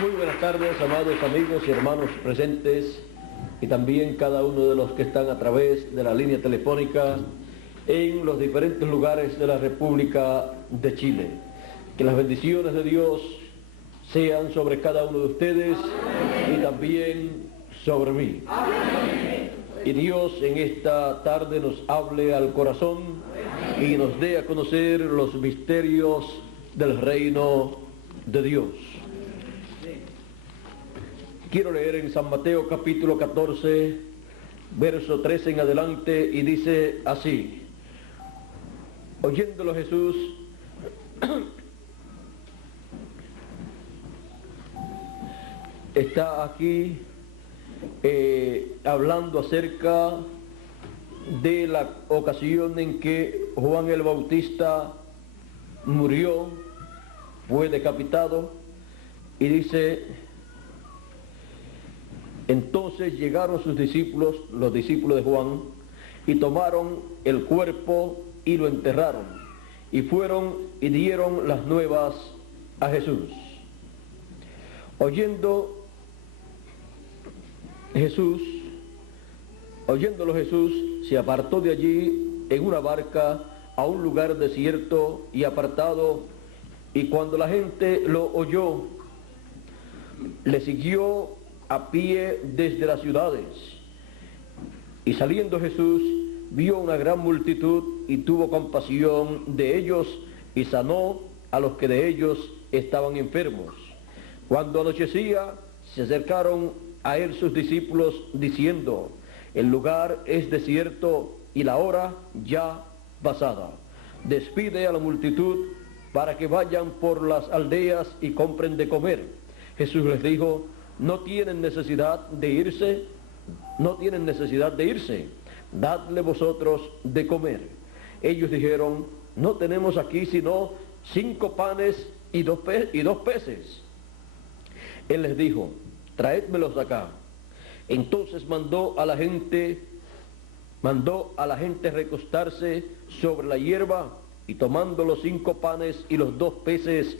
Muy buenas tardes, amados amigos y hermanos presentes, y también cada uno de los que están a través de la línea telefónica en los diferentes lugares de la República de Chile. Que las bendiciones de Dios sean sobre cada uno de ustedes y también sobre mí. Y Dios en esta tarde nos hable al corazón y nos dé a conocer los misterios del reino de Dios. Quiero leer en San Mateo capítulo 14, verso 13 en adelante, y dice así: oyéndolo Jesús, está aquí hablando acerca de la ocasión en que Juan el Bautista murió, fue decapitado, y dice: entonces llegaron sus discípulos, los discípulos de Juan, y tomaron el cuerpo y lo enterraron, y fueron y dieron las nuevas a Jesús. Oyéndolo Jesús, se apartó de allí en una barca a un lugar desierto y apartado, y cuando la gente lo oyó, le siguió a pie desde las ciudades. Y saliendo Jesús, vio una gran multitud y tuvo compasión de ellos y sanó a los que de ellos estaban enfermos. Cuando anochecía, se acercaron a él sus discípulos diciendo: el lugar es desierto y la hora ya pasada. Despide a la multitud para que vayan por las aldeas y compren de comer. Jesús les dijo: no tienen necesidad de irse, dadle vosotros de comer. Ellos dijeron: no tenemos aquí sino 5 panes y 2 peces. Él les dijo: traédmelos de acá. Entonces mandó a la gente recostarse sobre la hierba, y tomando los 5 panes y los 2 peces,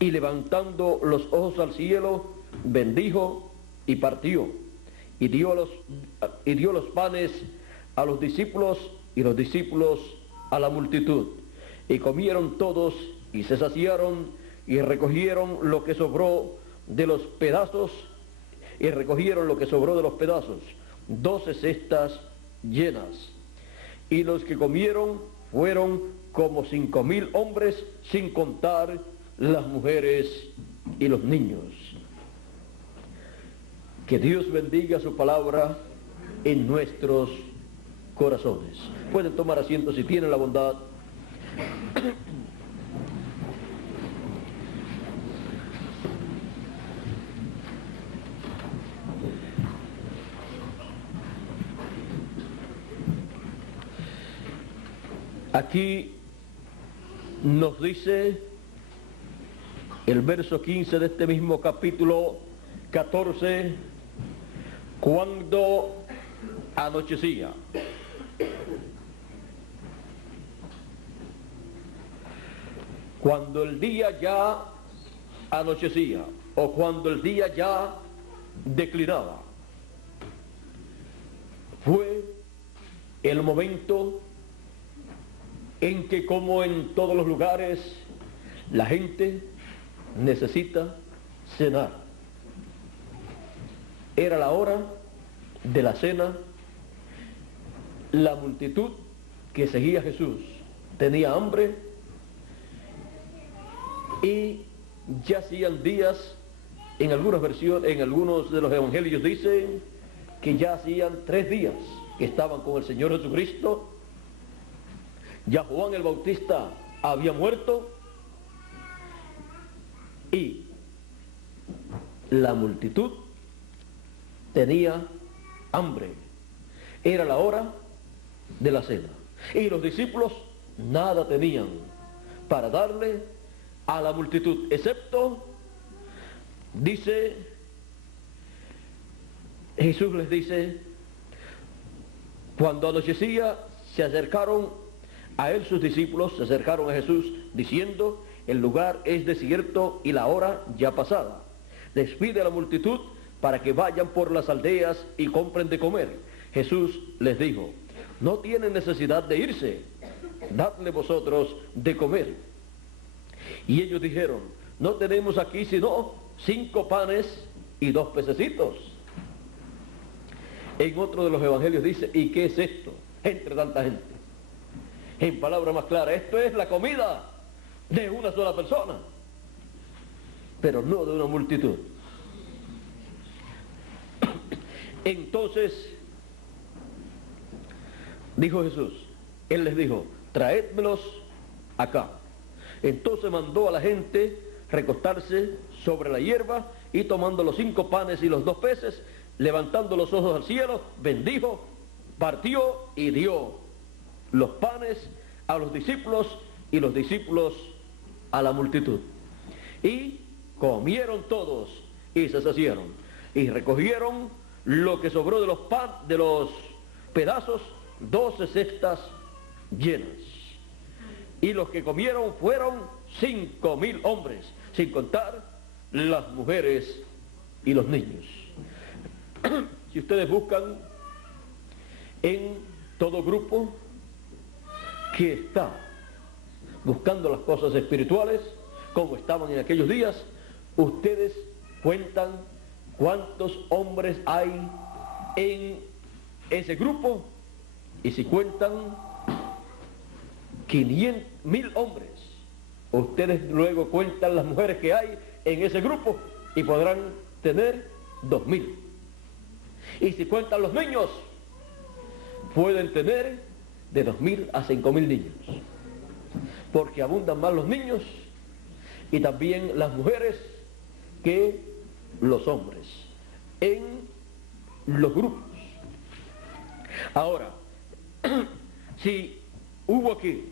y levantando los ojos al cielo, bendijo y partió, y dio los panes a los discípulos, y los discípulos a la multitud. Y comieron todos, y se saciaron, y recogieron lo que sobró de los pedazos, 12 cestas llenas. Y los que comieron fueron como 5.000 hombres, sin contar las mujeres y los niños. Que Dios bendiga su palabra en nuestros corazones. Pueden tomar asiento si tienen la bondad. Aquí nos dice el verso 15 de este mismo capítulo 14, cuando anochecía. Cuando el día ya anochecía, o cuando el día ya declinaba, fue el momento en que, como en todos los lugares, la gente necesita cenar. Era la hora de la cena. La multitud que seguía a Jesús tenía hambre, y ya hacían días, en algunas versiones, en algunos de los evangelios dicen que ya hacían 3 días que estaban con el Señor Jesucristo. Ya Juan el Bautista había muerto, y la multitud tenía hambre. Era la hora de la cena, y los discípulos nada tenían para darle a la multitud, excepto, dice, Jesús les dice: cuando anochecía, se acercaron a él sus discípulos, se acercaron a Jesús diciendo: el lugar es desierto y la hora ya pasada. Despide a la multitud para que vayan por las aldeas y compren de comer. Jesús les dijo: no tienen necesidad de irse, dadle vosotros de comer. Y ellos dijeron: no tenemos aquí sino 5 panes y 2 pececitos. En otro de los evangelios dice: ¿y qué es esto entre tanta gente? En palabras más claras, esto es la comida de una sola persona, pero no de una multitud. Entonces dijo Jesús, Él les dijo: traédmelos acá. Entonces mandó a la gente recostarse sobre la hierba, y tomando los 5 panes y los 2 peces, levantando los ojos al cielo, bendijo, partió y dio los panes a los discípulos y los discípulos a la multitud. Y comieron todos y se saciaron, y recogieron lo que sobró de los pedazos, 12 cestas llenas. Y los que comieron fueron 5.000 hombres, sin contar las mujeres y los niños. Si ustedes buscan en todo grupo que está buscando las cosas espirituales, como estaban en aquellos días, ustedes cuentan cuántos hombres hay en ese grupo, y si cuentan 500.000 hombres, ustedes luego cuentan las mujeres que hay en ese grupo y podrán tener 2.000. Y si cuentan los niños, pueden tener de 2.000 a 5.000 niños, porque abundan más los niños y también las mujeres que los hombres en los grupos. Ahora, si hubo aquí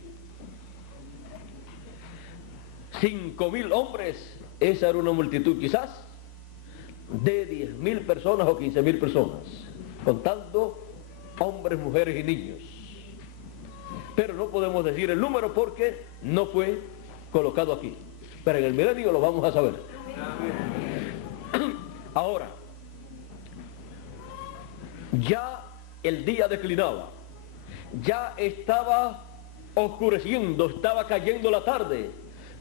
5.000 hombres, esa era una multitud quizás de 10.000 personas o 15.000 personas, contando hombres, mujeres y niños. Pero no podemos decir el número porque no fue colocado aquí. Pero en el milenio lo vamos a saber. Ahora, ya el día declinaba, ya estaba oscureciendo, estaba cayendo la tarde,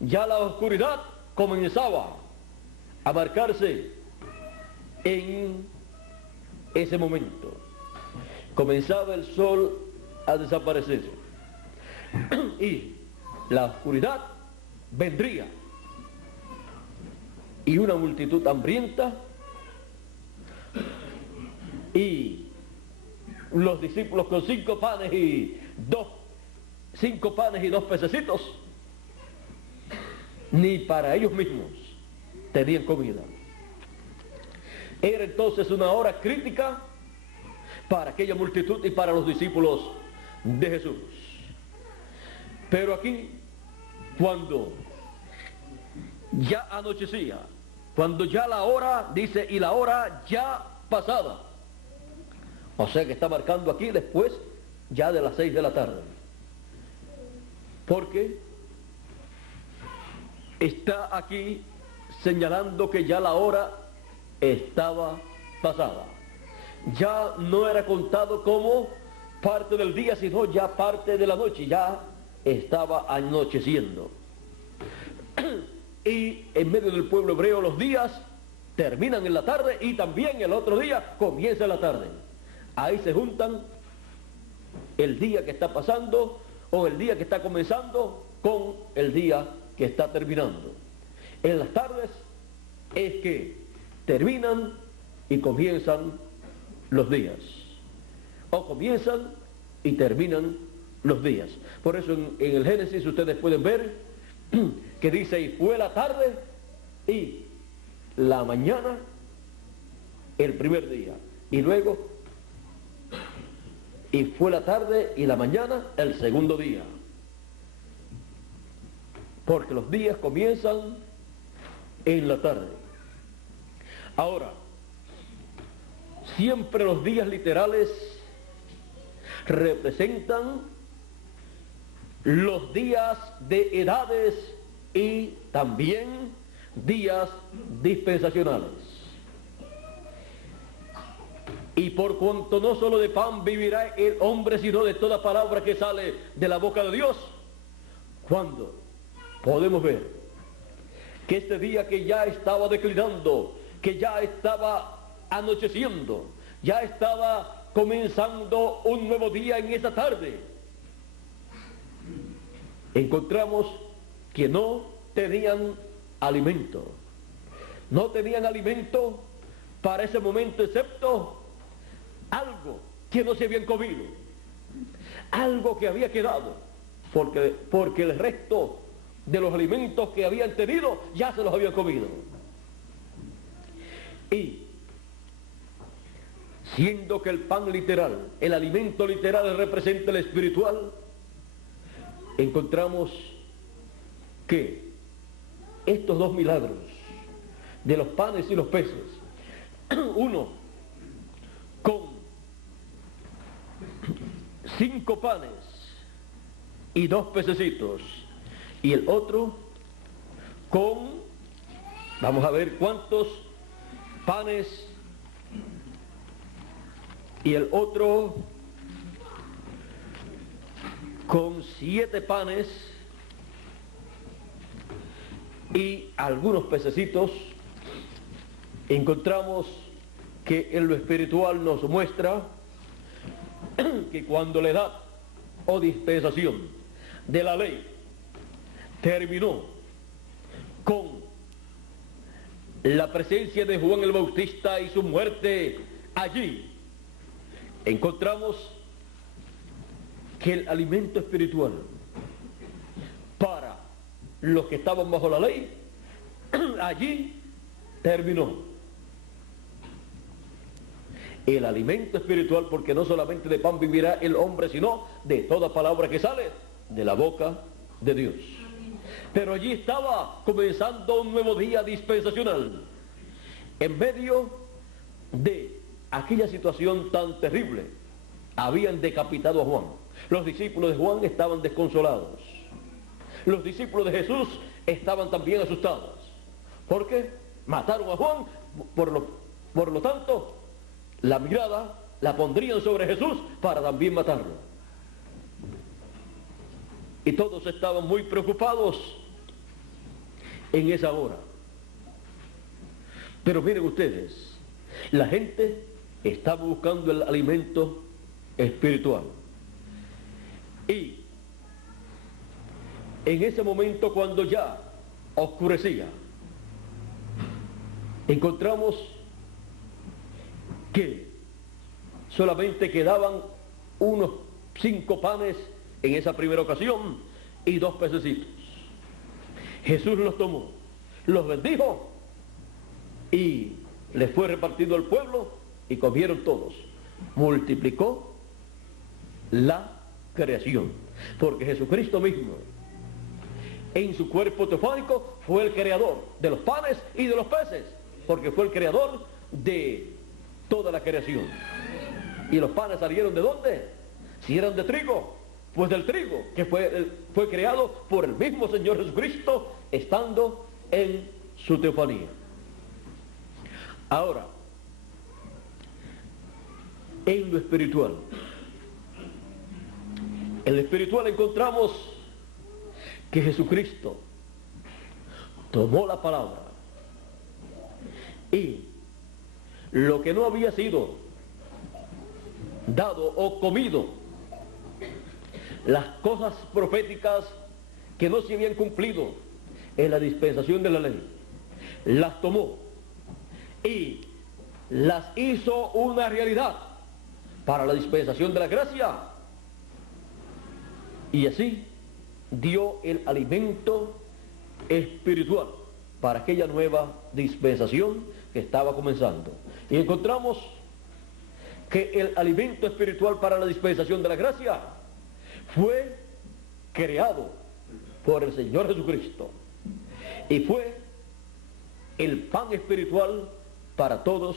ya la oscuridad comenzaba a marcarse en ese momento. Comenzaba el sol a desaparecer y la oscuridad vendría, y una multitud hambrienta, y los discípulos con 5 panes y 2 pececitos, ni para ellos mismos tenían comida. Era entonces una hora crítica para aquella multitud y para los discípulos de Jesús. Pero aquí, cuando ya anochecía, cuando ya la hora, dice, y la hora ya pasada, o sea que está marcando aquí después ya de las 6 de la tarde, porque está aquí señalando que ya la hora estaba pasada. Ya no era contado como parte del día, sino ya parte de la noche, ya estaba anocheciendo. Y en medio del pueblo hebreo los días terminan en la tarde y también el otro día comienza en la tarde. Ahí se juntan el día que está pasando o el día que está comenzando con el día que está terminando. En las tardes es que terminan y comienzan los días, o comienzan y terminan los días. Por eso en el Génesis ustedes pueden ver que dice: y fue la tarde y la mañana el primer día, y luego y fue la tarde y la mañana el segundo día, porque los días comienzan en la tarde. Ahora, siempre los días literales representan los días de edades y también días dispensacionales. Y por cuanto no solo de pan vivirá el hombre, sino de toda palabra que sale de la boca de Dios, cuando podemos ver que este día que ya estaba declinando, que ya estaba anocheciendo, ya estaba comenzando un nuevo día en esa tarde, encontramos que no tenían alimento. No tenían alimento para ese momento, excepto algo que no se habían comido, algo que había quedado, porque el resto de los alimentos que habían tenido ya se los habían comido. Y siendo que el pan literal, el alimento literal representa el espiritual, encontramos que estos dos milagros de los panes y los peces, uno con 5 panes y 2 pececitos, y el otro con, vamos a ver cuántos panes, y el otro con 7 panes y algunos pececitos, encontramos que en lo espiritual nos muestra que cuando la edad o dispensación de la ley terminó con la presencia de Juan el Bautista y su muerte allí, encontramos que el alimento espiritual para los que estaban bajo la ley allí terminó. El alimento espiritual, porque no solamente de pan vivirá el hombre, sino de toda palabra que sale de la boca de Dios. Pero allí estaba comenzando un nuevo día dispensacional, en medio de aquella situación tan terrible. Habían decapitado a Juan. Los discípulos de Juan estaban desconsolados. Los discípulos de Jesús estaban también asustados. ¿Por qué? Mataron a Juan, por lo tanto, la mirada la pondrían sobre Jesús para también matarlo. Y todos estaban muy preocupados en esa hora. Pero miren ustedes, la gente estaba buscando el alimento espiritual. Y en ese momento, cuando ya oscurecía, encontramos que solamente quedaban unos 5 panes en esa primera ocasión y 2 pececitos. Jesús los tomó, los bendijo y les fue repartido al pueblo y comieron todos. Multiplicó la creación, porque Jesucristo mismo en su cuerpo teofánico fue el creador de los panes y de los peces, porque fue el creador de toda la creación. ¿Y los panes salieron de dónde? Si eran de trigo, pues del trigo, que fue creado por el mismo Señor Jesucristo, estando en su teofanía. Ahora, en lo espiritual, en lo espiritual encontramos que Jesucristo tomó la palabra y lo que no había sido dado o comido, las cosas proféticas que no se habían cumplido en la dispensación de la ley, las tomó y las hizo una realidad para la dispensación de la gracia, y así dio el alimento espiritual para aquella nueva dispensación que estaba comenzando. Y encontramos que el alimento espiritual para la dispensación de la gracia fue creado por el Señor Jesucristo y fue el pan espiritual para todos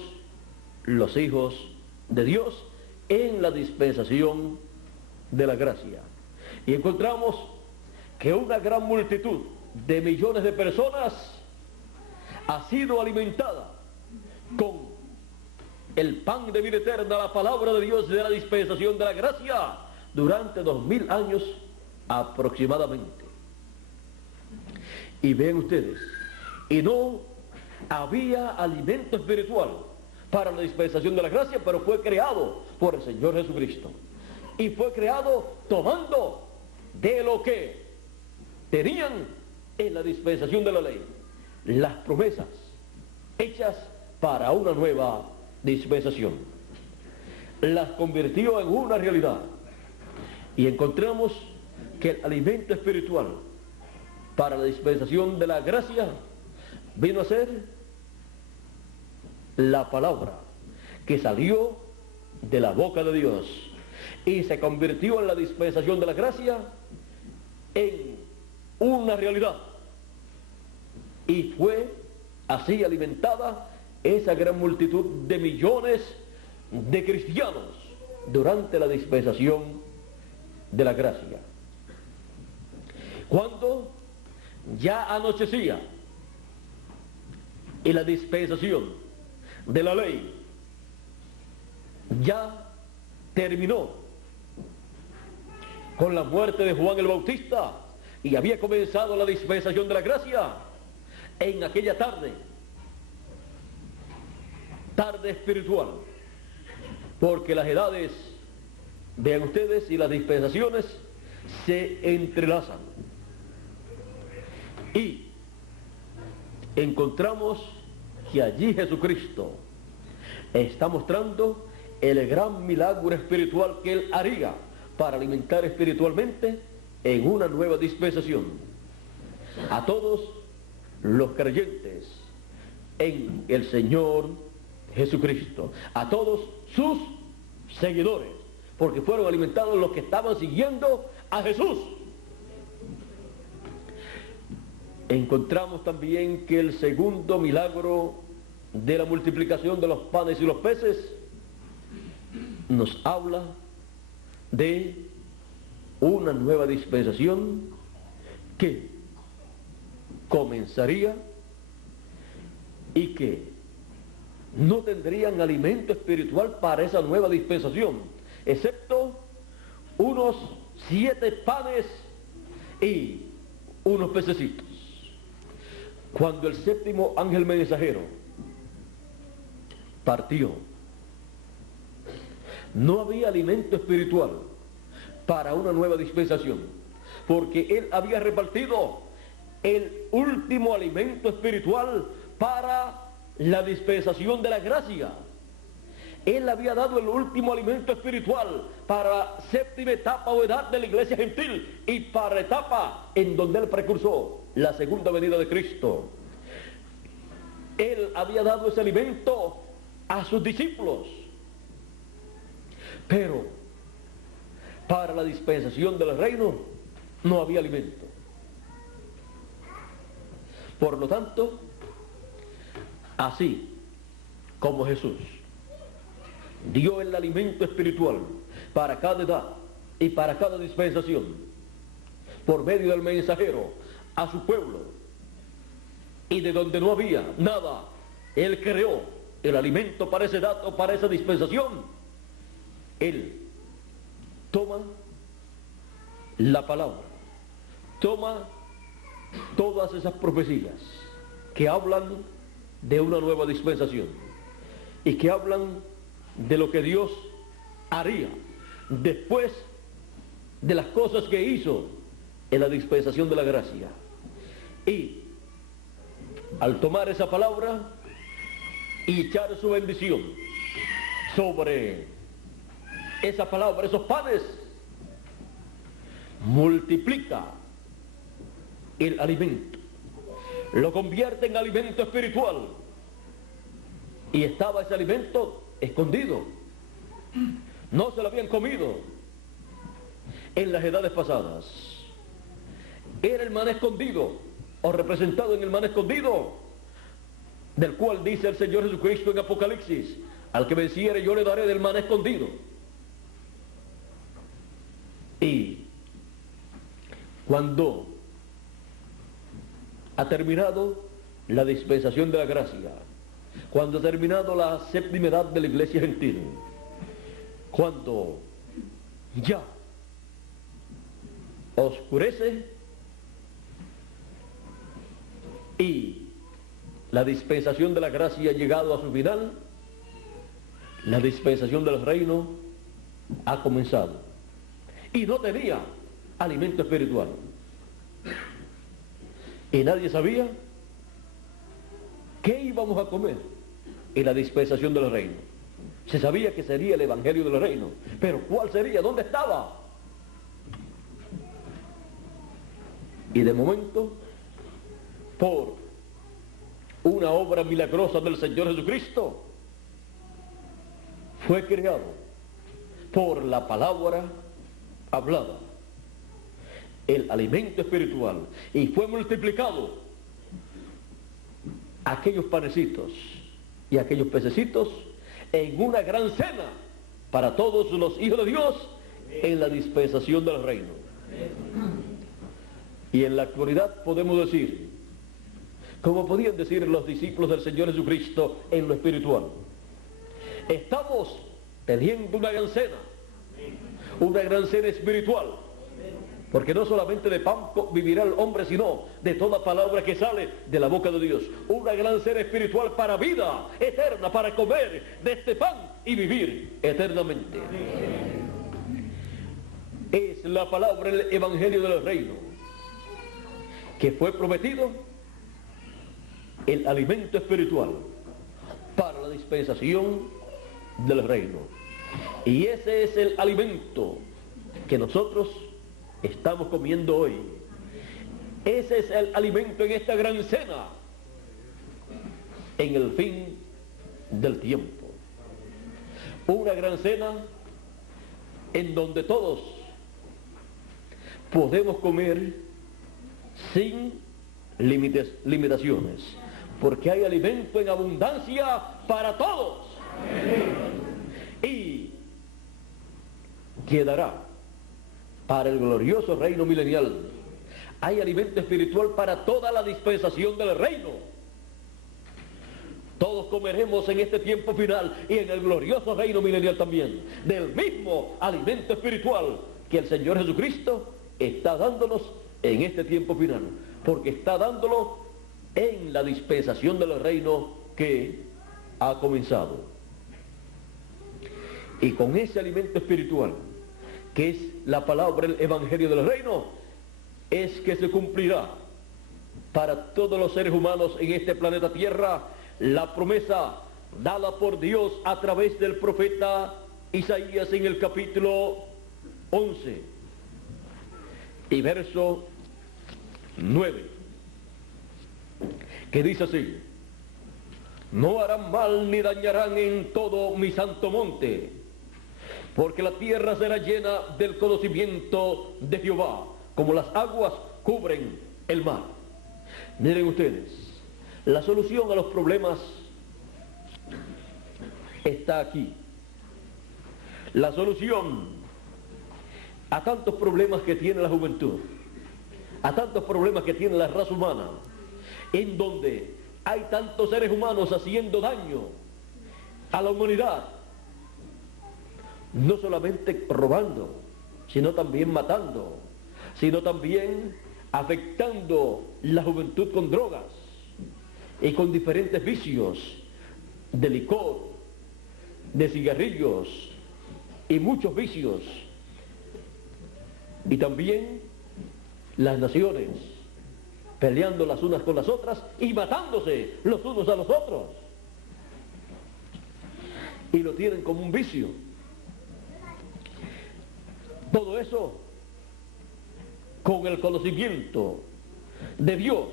los hijos de Dios en la dispensación de la gracia. Y encontramos que una gran multitud de millones de personas ha sido alimentada con el pan de vida eterna, la palabra de Dios de la dispensación de la gracia, durante 2000 años aproximadamente. Y vean ustedes, y no había alimento espiritual para la dispensación de la gracia, pero fue creado por el Señor Jesucristo. Y fue creado tomando de lo que tenían en la dispensación de la ley, las promesas hechas para una nueva dispensación. Las convirtió en una realidad. Y encontramos que el alimento espiritual para la dispensación de la gracia vino a ser la palabra que salió de la boca de Dios y se convirtió en la dispensación de la gracia en una realidad. Y fue así alimentada esa gran multitud de millones de cristianos durante la dispensación de la gracia. Cuando ya anochecía y la dispensación de la ley ya terminó con la muerte de Juan el Bautista y había comenzado la dispensación de la gracia, en aquella tarde espiritual, porque las edades, vean ustedes, y las dispensaciones se entrelazan. Y encontramos que allí Jesucristo está mostrando el gran milagro espiritual que Él haría para alimentar espiritualmente en una nueva dispensación a todos los creyentes en el Señor Jesucristo, a todos sus seguidores, porque fueron alimentados los que estaban siguiendo a Jesús. Encontramos también que el segundo milagro de la multiplicación de los panes y los peces nos habla de una nueva dispensación que comenzaría y que no tendrían alimento espiritual para esa nueva dispensación, excepto unos 7 panes y unos pececitos. Cuando el séptimo ángel mensajero partió, no había alimento espiritual para una nueva dispensación, porque él había repartido el último alimento espiritual para la dispensación de la gracia. Él había dado el último alimento espiritual para la séptima etapa o edad de la iglesia gentil y para la etapa en donde él precursó la segunda venida de Cristo. Él había dado ese alimento a sus discípulos, pero para la dispensación del reino no había alimento. Por lo tanto, así como Jesús dio el alimento espiritual para cada edad y para cada dispensación por medio del mensajero a su pueblo, y de donde no había nada, él creó el alimento para esa edad o para esa dispensación. Él toma la palabra, toma todas esas profecías que hablan de una nueva dispensación y que hablan de lo que Dios haría después de las cosas que hizo en la dispensación de la gracia. Y al tomar esa palabra y echar su bendición sobre esa palabra, esos panes, multiplica el alimento, lo convierte en alimento espiritual, y estaba ese alimento escondido, no se lo habían comido en las edades pasadas. Era el maná escondido, o representado en el maná escondido, del cual dice el Señor Jesucristo en Apocalipsis: al que venciere yo le daré del maná escondido. Y cuando ha terminado la dispensación de la gracia, cuando ha terminado la séptima edad de la iglesia gentil, cuando ya oscurece y la dispensación de la gracia ha llegado a su final, la dispensación del reino ha comenzado. Y no tenía alimento espiritual. Y nadie sabía qué íbamos a comer en la dispensación del reino. Se sabía que sería el evangelio del reino, pero ¿cuál sería? ¿Dónde estaba? Y de momento, por una obra milagrosa del Señor Jesucristo, fue creado por la palabra hablada el alimento espiritual, y fue multiplicado aquellos panecitos y aquellos pececitos en una gran cena para todos los hijos de Dios en la dispensación del reino. Y en la actualidad podemos decir, como podían decir los discípulos del Señor Jesucristo en lo espiritual, estamos teniendo una gran cena espiritual, porque no solamente de pan vivirá el hombre, sino de toda palabra que sale de la boca de Dios. Una gran cena espiritual para vida eterna, para comer de este pan y vivir eternamente. Es la palabra, el evangelio del reino, que fue prometido, el alimento espiritual para la dispensación del reino. Y ese es el alimento que nosotros estamos comiendo hoy. Ese es el alimento en esta gran cena, en el fin del tiempo. Una gran cena en donde todos podemos comer sin limitaciones, porque hay alimento en abundancia para todos. Y quedará para el glorioso reino milenial. Hay alimento espiritual para toda la dispensación del reino. Todos comeremos en este tiempo final y en el glorioso reino milenial también del mismo alimento espiritual que el Señor Jesucristo está dándonos en este tiempo final, porque está dándolo en la dispensación del reino que ha comenzado. Y con ese alimento espiritual, que es la palabra, el evangelio del reino, es que se cumplirá para todos los seres humanos en este planeta Tierra la promesa dada por Dios a través del profeta Isaías en el capítulo 11 y verso 9, que dice así: no harán mal ni dañarán en todo mi santo monte, porque la tierra será llena del conocimiento de Jehová, como las aguas cubren el mar. Miren ustedes, la solución a los problemas está aquí. La solución a tantos problemas que tiene la juventud, a tantos problemas que tiene la raza humana, en donde hay tantos seres humanos haciendo daño a la humanidad, no solamente robando, sino también matando, sino también afectando la juventud con drogas y con diferentes vicios de licor, de cigarrillos y muchos vicios. Y también las naciones peleando las unas con las otras y matándose los unos a los otros. Y lo tienen como un vicio. Todo eso, con el conocimiento de Dios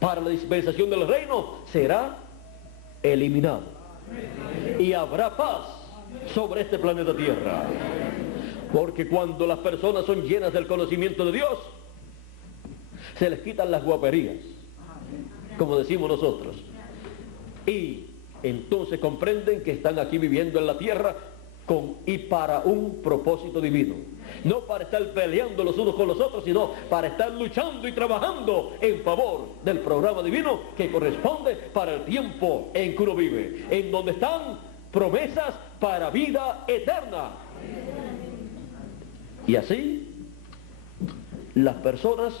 para la dispensación del reino, será eliminado. Y habrá paz sobre este planeta Tierra. Porque cuando las personas son llenas del conocimiento de Dios, se les quitan las guaperías, como decimos nosotros. Y entonces comprenden que están aquí viviendo en la tierra y para un propósito divino. No para estar peleando los unos con los otros, sino para estar luchando y trabajando en favor del programa divino que corresponde para el tiempo en que uno vive, en donde están promesas para vida eterna. Y así las personas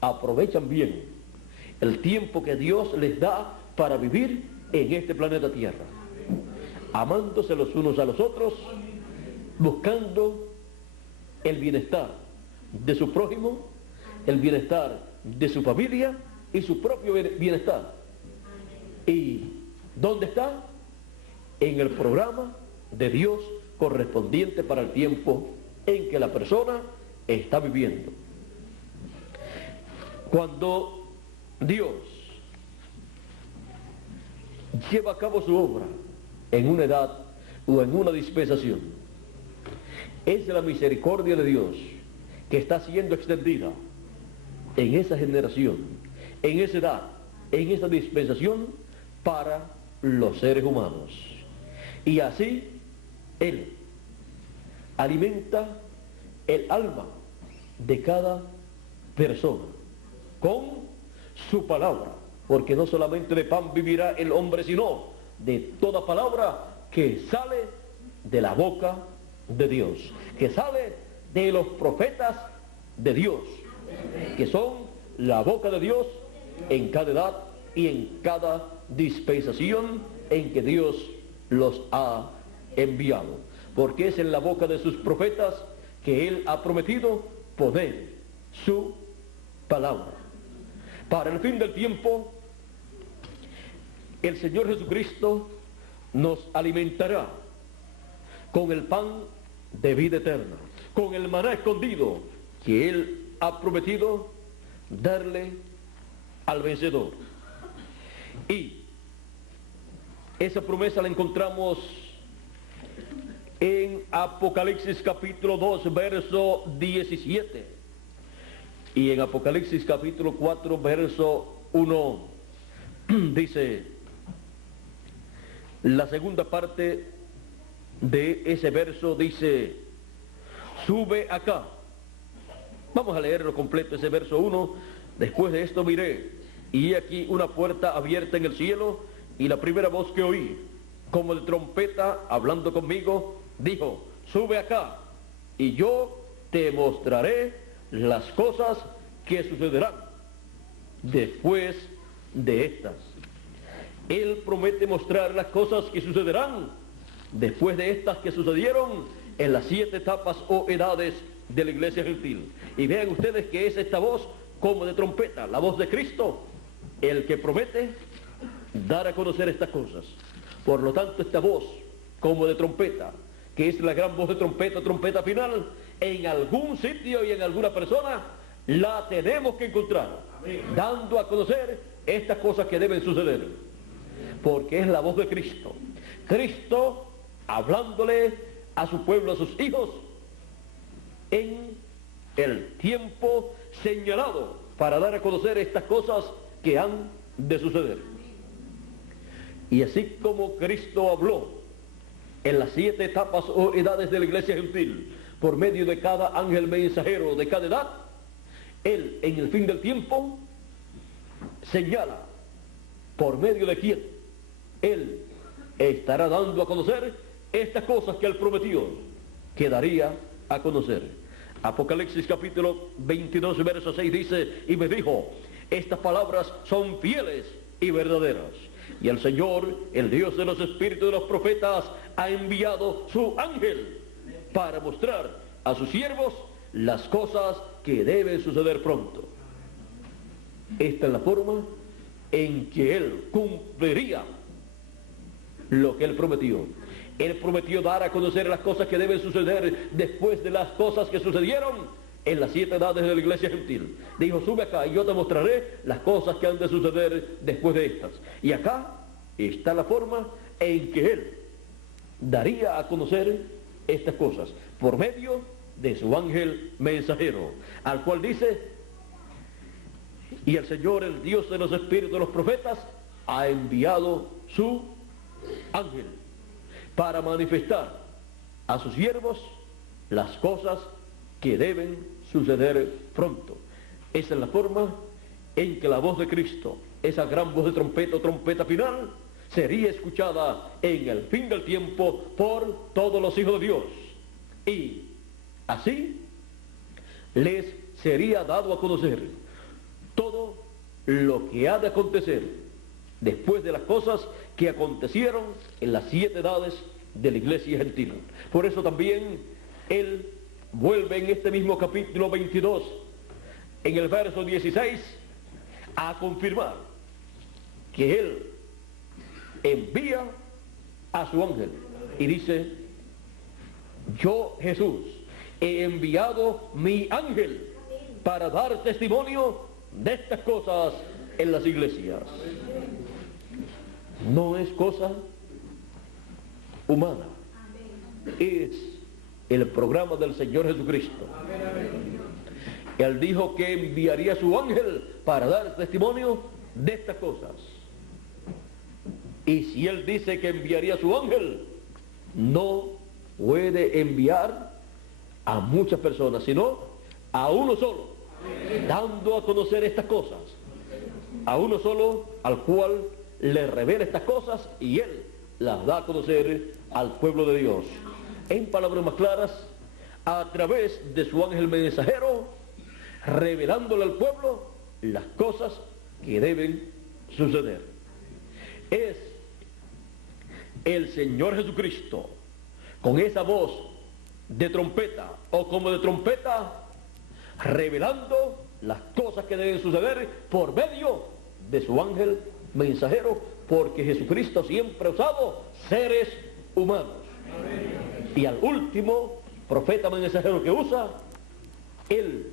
aprovechan bien el tiempo que Dios les da para vivir en este planeta Tierra, amándose los unos a los otros, buscando el bienestar de su prójimo, el bienestar de su familia y su propio bienestar. ¿Y dónde está? En el programa de Dios correspondiente para el tiempo en que la persona está viviendo. Cuando Dios lleva a cabo su obra en una edad o en una dispensación, es la misericordia de Dios que está siendo extendida en esa generación, en esa edad, en esa dispensación para los seres humanos. Y así Él alimenta el alma de cada persona con su palabra, porque no solamente de pan vivirá el hombre, sino de toda palabra que sale de la boca de Dios, que sale de los profetas de Dios, que son la boca de Dios en cada edad y en cada dispensación en que Dios los ha enviado, porque es en la boca de sus profetas que Él ha prometido poner su palabra. Para el fin del tiempo, el Señor Jesucristo nos alimentará con el pan de vida eterna, con el maná escondido que Él ha prometido darle al vencedor. Y esa promesa la encontramos en Apocalipsis capítulo 2, verso 17, y en Apocalipsis capítulo 4, verso 1, dice, la segunda parte de ese verso dice, sube acá. Vamos a leerlo completo, ese verso 1. Después de esto miré, y he aquí una puerta abierta en el cielo, y la primera voz que oí, como de trompeta, hablando conmigo, dijo, sube acá, y yo te mostraré las cosas que sucederán después de estas. Él promete mostrar las cosas que sucederán después de estas que sucedieron en las 7 etapas o edades de la iglesia gentil. Y vean ustedes que es esta voz como de trompeta, la voz de Cristo, el que promete dar a conocer estas cosas. Por lo tanto, esta voz como de trompeta, que es la gran voz de trompeta, trompeta final, en algún sitio y en alguna persona, la tenemos que encontrar, dando a conocer estas cosas que deben suceder, porque es la voz de Cristo. Cristo hablándole a su pueblo, a sus hijos, en el tiempo señalado para dar a conocer estas cosas que han de suceder. Y así como Cristo habló en las 7 etapas o edades de la iglesia gentil, por medio de cada ángel mensajero de cada edad, Él en el fin del tiempo señala por medio de quién Él estará dando a conocer estas cosas que Él prometió que daría a conocer. Apocalipsis capítulo 22, verso 6 dice, y me dijo, estas palabras son fieles y verdaderas. Y el Señor, el Dios de los espíritus de los profetas, ha enviado su ángel para mostrar a sus siervos las cosas que deben suceder pronto. Esta es la forma en que Él cumpliría lo que Él prometió. Él prometió dar a conocer las cosas que deben suceder después de las cosas que sucedieron en las 7 edades de la iglesia gentil. Dijo, sube acá y yo te mostraré las cosas que han de suceder después de estas. Y acá está la forma en que Él daría a conocer estas cosas, por medio de su ángel mensajero, al cual dice, y el Señor, el Dios de los espíritus de los profetas, ha enviado su ángel para manifestar a sus siervos las cosas que deben suceder pronto. Esa es la forma en que la voz de Cristo, esa gran voz de trompeta o trompeta final, sería escuchada en el fin del tiempo por todos los hijos de Dios. Y así les sería dado a conocer todo lo que ha de acontecer después de las cosas que acontecieron en las 7 edades de la iglesia gentil. Por eso también él vuelve en este mismo capítulo 22, en el verso 16, a confirmar que él envía a su ángel y dice: yo, Jesús, he enviado mi ángel para dar testimonio de estas cosas en las iglesias. No es cosa humana, es el programa del Señor Jesucristo. Él dijo que enviaría a su ángel para dar testimonio de estas cosas. Y si él dice que enviaría a su ángel, no puede enviar a muchas personas, sino a uno solo, dando a conocer estas cosas, a uno solo al cual le revela estas cosas y él las da a conocer al pueblo de Dios. En palabras más claras, a través de su ángel mensajero, revelándole al pueblo las cosas que deben suceder. Es el Señor Jesucristo, con esa voz de trompeta o como de trompeta, revelando las cosas que deben suceder por medio de su ángel mensajero, porque Jesucristo siempre ha usado seres humanos. Y al último profeta mensajero que usa, él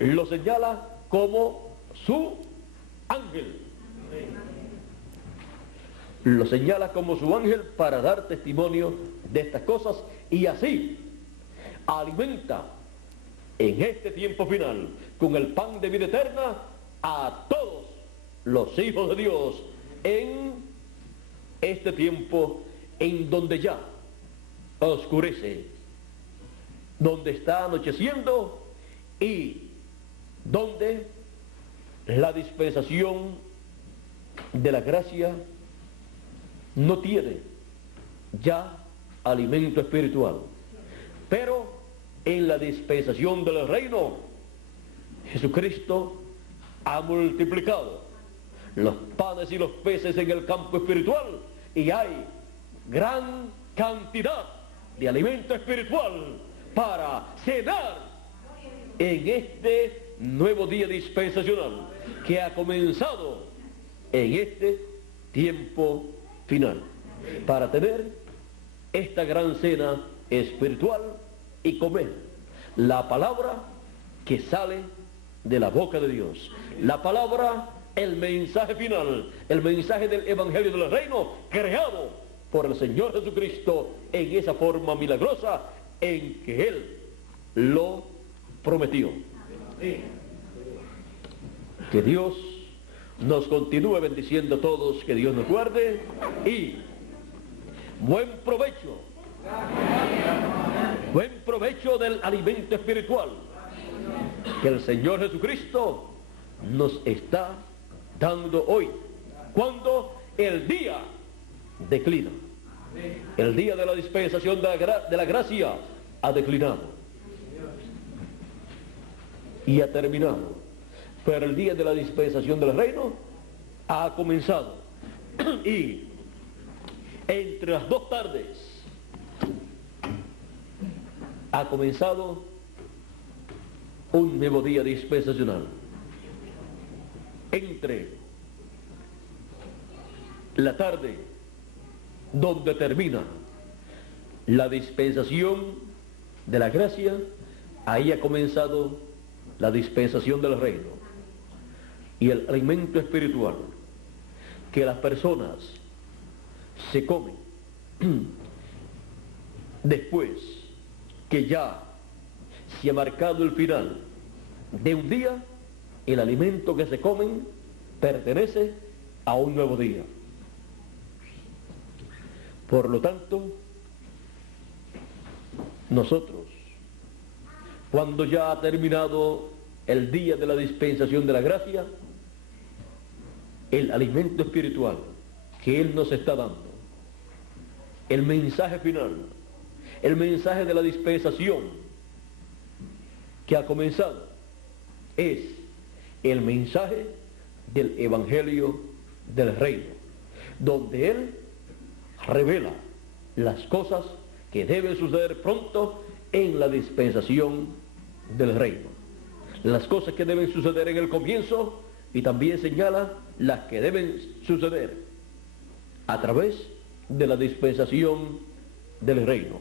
lo señala como su ángel. Lo señala como su ángel para dar testimonio de estas cosas y así alimenta en este tiempo final con el pan de vida eterna a todos los hijos de Dios en este tiempo en donde ya oscurece, donde está anocheciendo y donde la dispensación de la gracia no tiene ya alimento espiritual. Pero en la dispensación del reino, Jesucristo ha multiplicado los panes y los peces en el campo espiritual y hay gran cantidad de alimento espiritual para cenar en este nuevo día dispensacional que ha comenzado en este tiempo final, para tener esta gran cena espiritual y comer la palabra que sale de la boca de Dios, la palabra, el mensaje final, el mensaje del Evangelio del Reino, creado por el Señor Jesucristo en esa forma milagrosa en que Él lo prometió. Que Dios nos continúe bendiciendo a todos, que Dios nos guarde y buen provecho del alimento espiritual que el Señor Jesucristo nos está dando hoy, cuando el día declina, el día de la dispensación de la gracia ha declinado y ha terminado, pero el día de la dispensación del reino ha comenzado y entre las 2 tardes ha comenzado un nuevo día dispensacional. Entre la tarde donde termina la dispensación de la gracia, ahí ha comenzado la dispensación del reino y el alimento espiritual que las personas se comen después que ya se ha marcado el final de un día. El alimento que se comen pertenece a un nuevo día. Por lo tanto, nosotros, cuando ya ha terminado el día de la dispensación de la gracia, el alimento espiritual que Él nos está dando, el mensaje final, el mensaje de la dispensación que ha comenzado, es el mensaje del Evangelio del Reino, donde Él revela las cosas que deben suceder pronto en la dispensación del Reino, las cosas que deben suceder en el comienzo, y también señala las que deben suceder a través de la dispensación del Reino.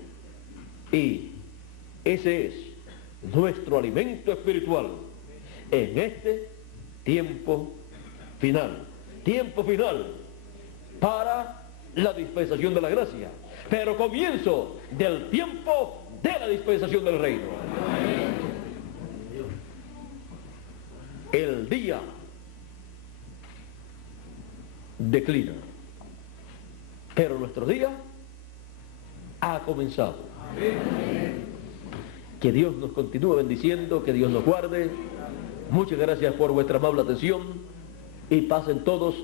Y ese es nuestro alimento espiritual en este tiempo final para la dispensación de la gracia, pero comienzo del tiempo de la dispensación del Reino. El día declina, pero nuestro día ha comenzado. Que Dios nos continúe bendiciendo, que Dios nos guarde. Muchas gracias por vuestra amable atención y pasen todos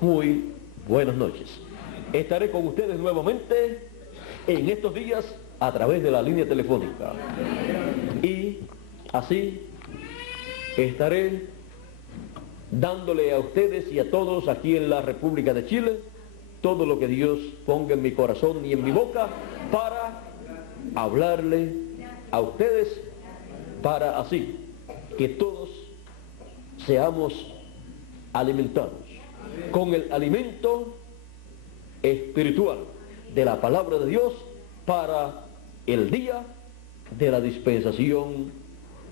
muy buenas noches. Estaré con ustedes nuevamente en estos días a través de la línea telefónica, y así estaré dándole a ustedes y a todos aquí en la República de Chile todo lo que Dios ponga en mi corazón y en mi boca para hablarle a ustedes, para así que todos seamos alimentados con el alimento espiritual de la palabra de Dios para el día de la dispensación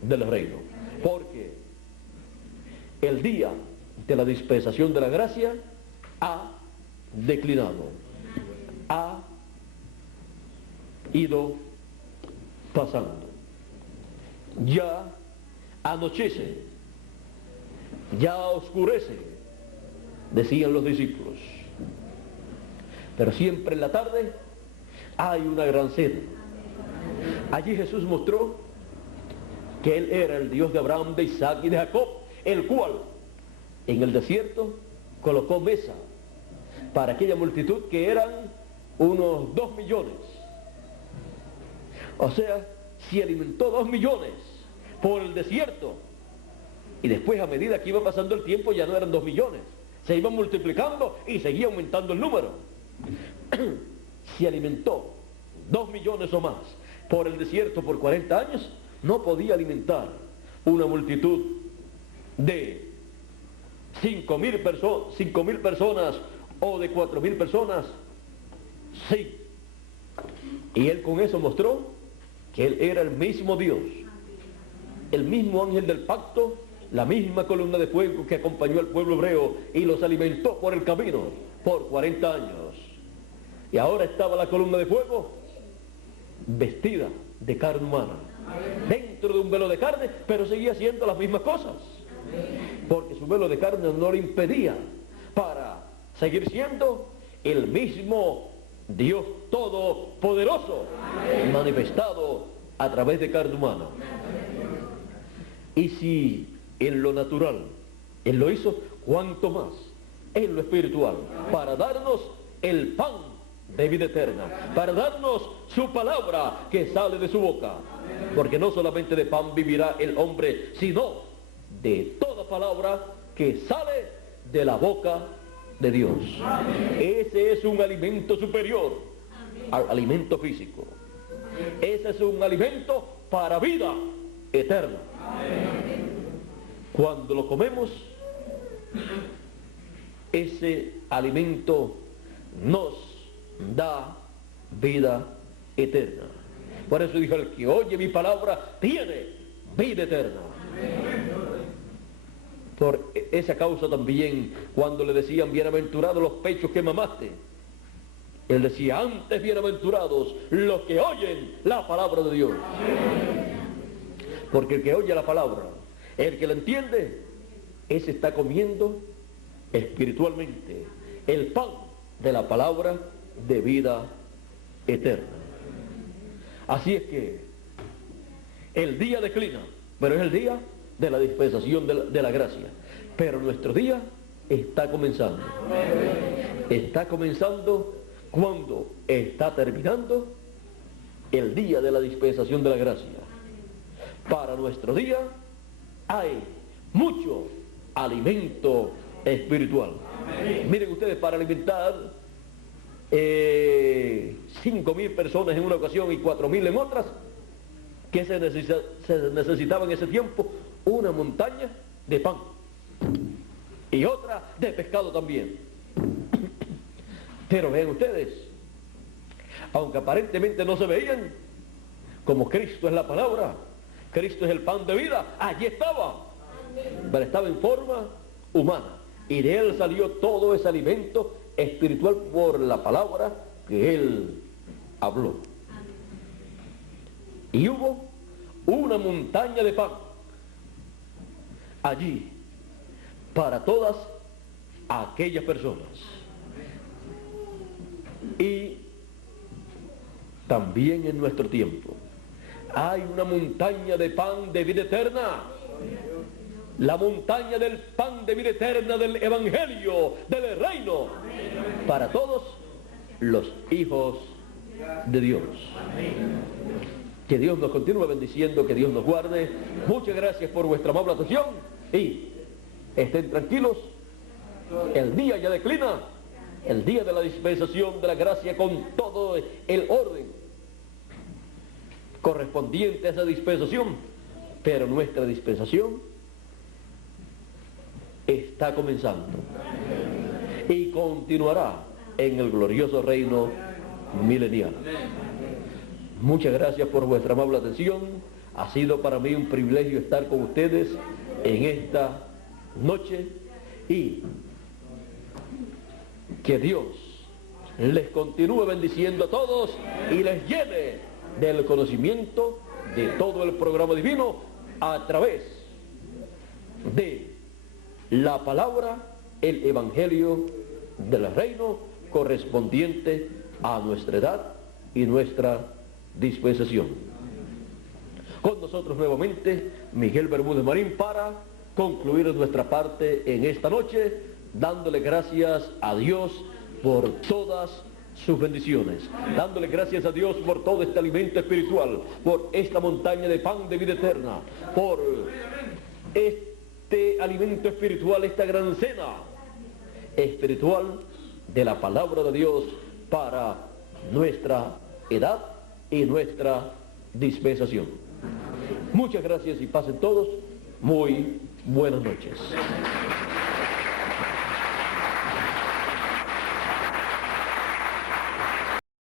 del Reino. Porque el día de la dispensación de la gracia ha declinado, ha ido pasando. Ya anochece, ya oscurece, decían los discípulos. Pero siempre en la tarde hay una gran sed. Allí Jesús mostró que Él era el Dios de Abraham, de Isaac y de Jacob, el cual en el desierto colocó mesa para aquella multitud que eran unos 2 millones. O sea, si alimentó 2 millones por el desierto, y después a medida que iba pasando el tiempo ya no eran 2 millones, se iban multiplicando y seguía aumentando el número. Si alimentó 2 millones o más por el desierto por 40 años, no podía alimentar una multitud de 5.000 personas o de 4.000 personas. Sí. Y Él con eso mostró que Él era el mismo Dios, el mismo ángel del pacto, la misma columna de fuego que acompañó al pueblo hebreo y los alimentó por el camino por 40 años. Y ahora estaba la columna de fuego vestida de carne humana, dentro de un velo de carne, pero seguía haciendo las mismas cosas, porque su velo de carne no le impedía para seguir siendo el mismo Dios todopoderoso, manifestado a través de carne humana. Y si en lo natural Él lo hizo, cuánto más en lo espiritual, para darnos el pan de vida eterna, para darnos su palabra que sale de su boca, porque no solamente de pan vivirá el hombre, sino de toda palabra que sale de la boca de Dios. Ese es un alimento superior al alimento físico. Ese es un alimento para vida eterna. Cuando lo comemos, ese alimento nos da vida eterna. Por eso dijo: el que oye mi palabra tiene vida eterna. Por esa causa también, cuando le decían bienaventurados los pechos que mamaste, Él decía: antes bienaventurados los que oyen la palabra de Dios. Porque el que oye la palabra, el que la entiende, ese está comiendo espiritualmente el pan de la palabra de vida eterna. Así es que el día declina, pero es el día de la dispensación de la gracia. Pero nuestro día está comenzando. Está comenzando cuando está terminando el día de la dispensación de la gracia. Para nuestro día hay mucho alimento espiritual. Miren ustedes, para alimentar 5.000 personas en una ocasión y 4.000 en otras, que se necesitaba en ese tiempo una montaña de pan y otra de pescado también. Pero vean ustedes, aunque aparentemente no se veían, como Cristo es la palabra, Cristo es el pan de vida, allí estaba, pero estaba en forma humana, y de él salió todo ese alimento espiritual por la palabra que él habló. Y hubo una montaña de pan allí para todas aquellas personas. Y también en nuestro tiempo hay una montaña de pan de vida eterna. La montaña del pan de vida eterna, del evangelio, del reino, para todos los hijos de Dios. Que Dios nos continúe bendiciendo, que Dios nos guarde. Muchas gracias por vuestra amable atención y estén tranquilos. El día ya declina, el día de la dispensación de la gracia, con todo el orden correspondiente a esa dispensación. Pero nuestra dispensación está comenzando y continuará en el glorioso reino milenial. Muchas gracias por vuestra amable atención. Ha sido para mí un privilegio estar con ustedes en esta noche, y que Dios les continúe bendiciendo a todos y les llene del conocimiento de todo el programa divino a través de la palabra, el evangelio del reino correspondiente a nuestra edad y nuestra dispensación. Con nosotros nuevamente Miguel Bermúdez Marín para concluir nuestra parte en esta noche, dándole gracias a Dios por todas sus bendiciones, dándole gracias a Dios por todo este alimento espiritual, por esta montaña de pan de vida eterna, por este alimento espiritual, esta gran cena espiritual de la palabra de Dios para nuestra edad y nuestra dispensación. Muchas gracias y pasen todos muy buenas noches.